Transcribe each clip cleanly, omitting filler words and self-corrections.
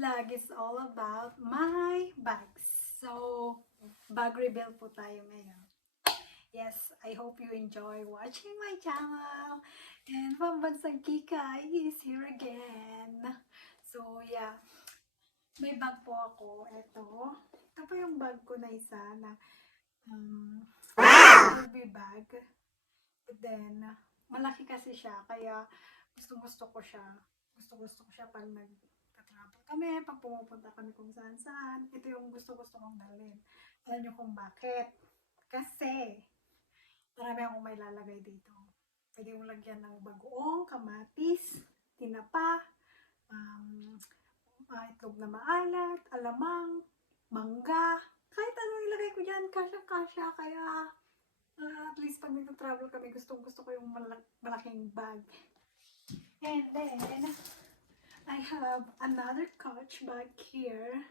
vlog is all about my bags. So, bag reveal po tayo ngayon. Yes, I hope you enjoy watching my channel. And Pambansang Kikay is here again. So, yeah. May bag po ako. Ito po yung bag ko na isa na Ruby bag. But then, malaki kasi siya. Kaya, gusto ko siya. Gusto ko siya pag nag-travel kami, pag pumupunta kami kung saan-saan. Ito yung gusto kong dalhin. Alam niyo kung bakit? Kasi, marami akong may lalagay dito. Pwede yung lagyan ng bagoong, kamatis, tinapa, itlog na maalat, alamang, mangga. Kahit anong ilagay ko dyan, kasya-kasya. Kaya, at least pag nag-travel kami, gusto ko yung malaking bag. And then, I have another Coach bag here.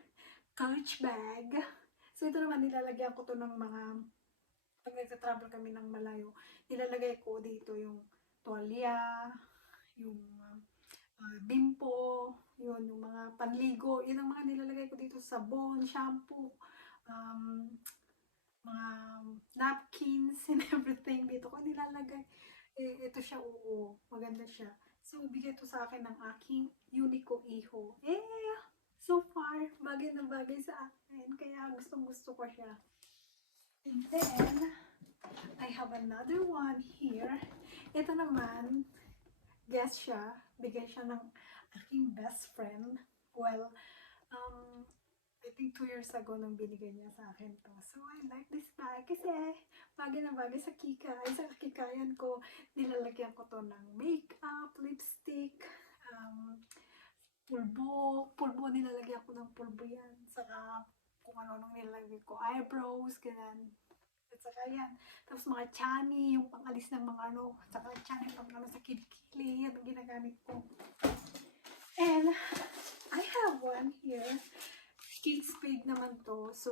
Coach bag. So, ito naman, nilalagyan ko to ng mga, pag nag-travel kami ng malayo, nilalagay ko dito yung tuwalya, yung bimpo, yung mga panligo. Yun ang mga nilalagay ko dito, sabon, shampoo, mga napkins and everything. Dito ko nilalagay. Ito siya, oo. Maganda siya. So, bigay to sa akin ng aking Unico Iho. So far, bagay na bagay sa akin. Kaya gustong-gusto ko siya. And then, I have another one here. Ito naman, guess siya. Bigay siya ng aking best friend. Well, I think 2 years ago nang binigay niya sa akin to. So, I like this bag kasi bagay na bagay sa kikay. Sa kikayan ko, nilalagyan ko to ng makeup, lipstick, pulbo, nilalagyan ko ng pulbo yan. Saka kung ano-anong nilalagyan ko, eyebrows, ganyan. At saka yan. Tapos mga chani, yung pangalis ng mga ano, saka chani pang ano sa kilikili, yan ang ginagamit ko. And I have one here. Kate spade naman to. So,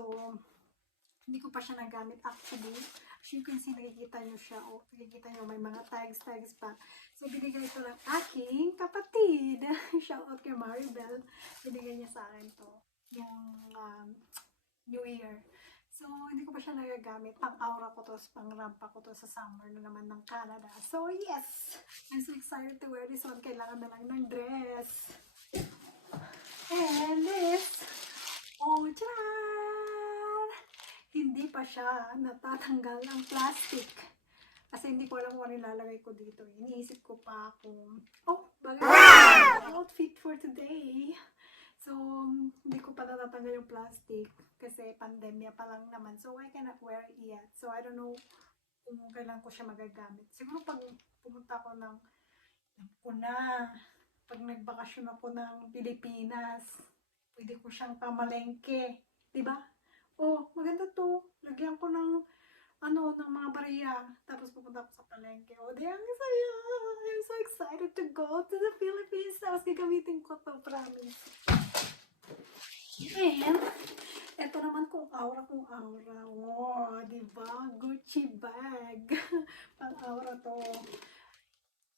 hindi ko pa siya nagamit actually. As you can see, nakikita nyo siya. O, nakikita nyo, may mga tags pa. So, binigay ito ng aking kapatid. Shout out kay Maribel. Binigay niya sa akin to. Yung New Year. So, hindi ko pa siya nagagamit. Pang-aura ko to, pang-rampa ko to sa summer na naman ng Canada. So, yes! I'm so excited to wear this one. Kailangan na lang ng dress. And this, oh, tcharan! Hindi pa siya natatanggal ang plastic. Kasi hindi ko alam kung ano ilalagay ko dito. Iniisip ko pa kung, bagay outfit for today. So, hindi ko pa natatanggal yung plastic. Kasi pandemya pa lang naman. So, I cannot wear it yet. So, I don't know kung kailan ko siya magagamit. Siguro pag pumunta ko pag nagbakasyon ako ng Pilipinas, pwede ko siyang pamalengke. Diba? Oh, maganda to. Lagyan ko ng mga bariya. Tapos pupunta ako sa palengke. Oh, di ang saya. I'm so excited to go to the Philippines. Tapos gagamitin ko to, promise. And, eto naman kung aura. Oh, diba? Gucci bag. Pang-aura to.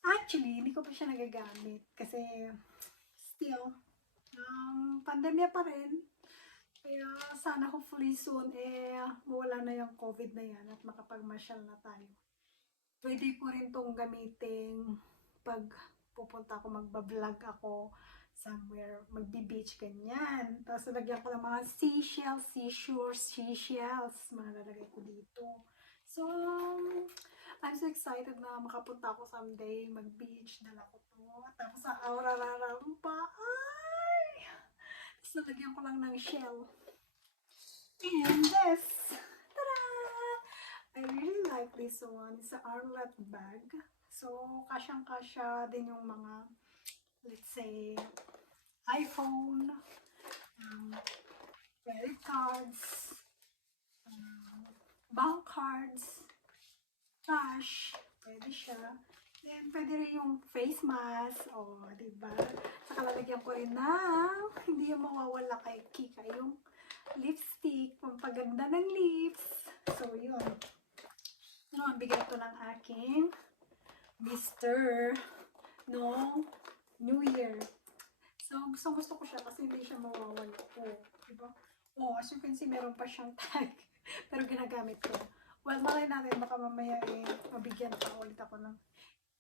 Actually, hindi ko pa siya nagagamit. Kasi, still, pandemya pa rin. Kaya sana hopefully soon mawala na yung COVID na yan at makapagmasyal na tayo. Pwede ko rin tong gamitin pag pupunta ako, magbablog ako somewhere, magbi-beach, ganyan. Tapos lagyan ko ng mga seashells, mga lalagay ko dito. So, I'm so excited na makapunta ako someday, mag-beach, dala ko to. Tapos sa aura rarampa, so, lagyan ko lang ng shell. And this, tada! I really like this one. It's an armlet bag. So, kasyang-kasya din yung mga, let's say, iPhone, credit cards, bank cards, cash, pwede siya. Then, pwede rin yung face mask. O, diba? Saka lalagyan ko rin hindi yung mawawala kay Kika, yung lipstick, pampaganda ng lips. So, yun. Bigay ito ng aking Mr. No New Year. So, Gusto ko siya kasi hindi siya mawawala. Diba? As you can see, meron pa siyang tag. Pero ginagamit ko. Well, malay natin, baka mamaya mabigyan pa ulit ako ng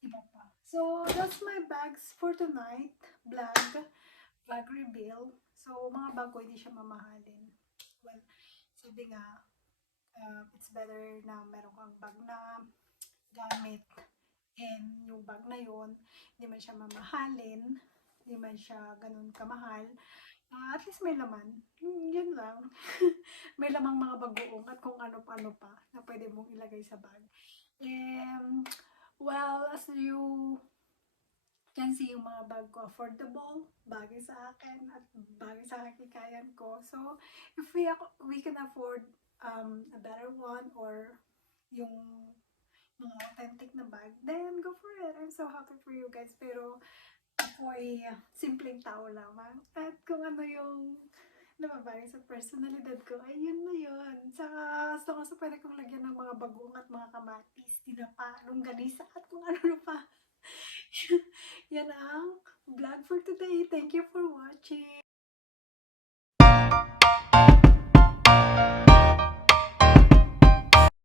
iba pa. So, that's my bags for tonight. Vlog reveal. So, mga bag ko, hindi siya mamahalin. Well, sabi nga, it's better na meron kang bag na gamit. And yung bag na yon, hindi man siya mamahalin, hindi man siya ganun kamahal. At least may laman. Yun lang. May lamang mga bagoong at kung ano-ano pa na pwede mong ilagay sa bag. And, well, as you can see, yung mga bag ko affordable, bagay sa akin, at bagay sa kakayahan ko. So, if we can afford a better one or yung mga authentic na bag, then go for it. I'm so happy for you guys. Pero ako ay simpleng tao lamang. At kung ano yung nababagay sa personalidad ko, ay yun na yun. Saka, as long as pwede kong lagyan ng mga bagong at mga kamatis, tinapa, longganisa, at kung ano pa. Yan ang vlog for today. Thank you for watching.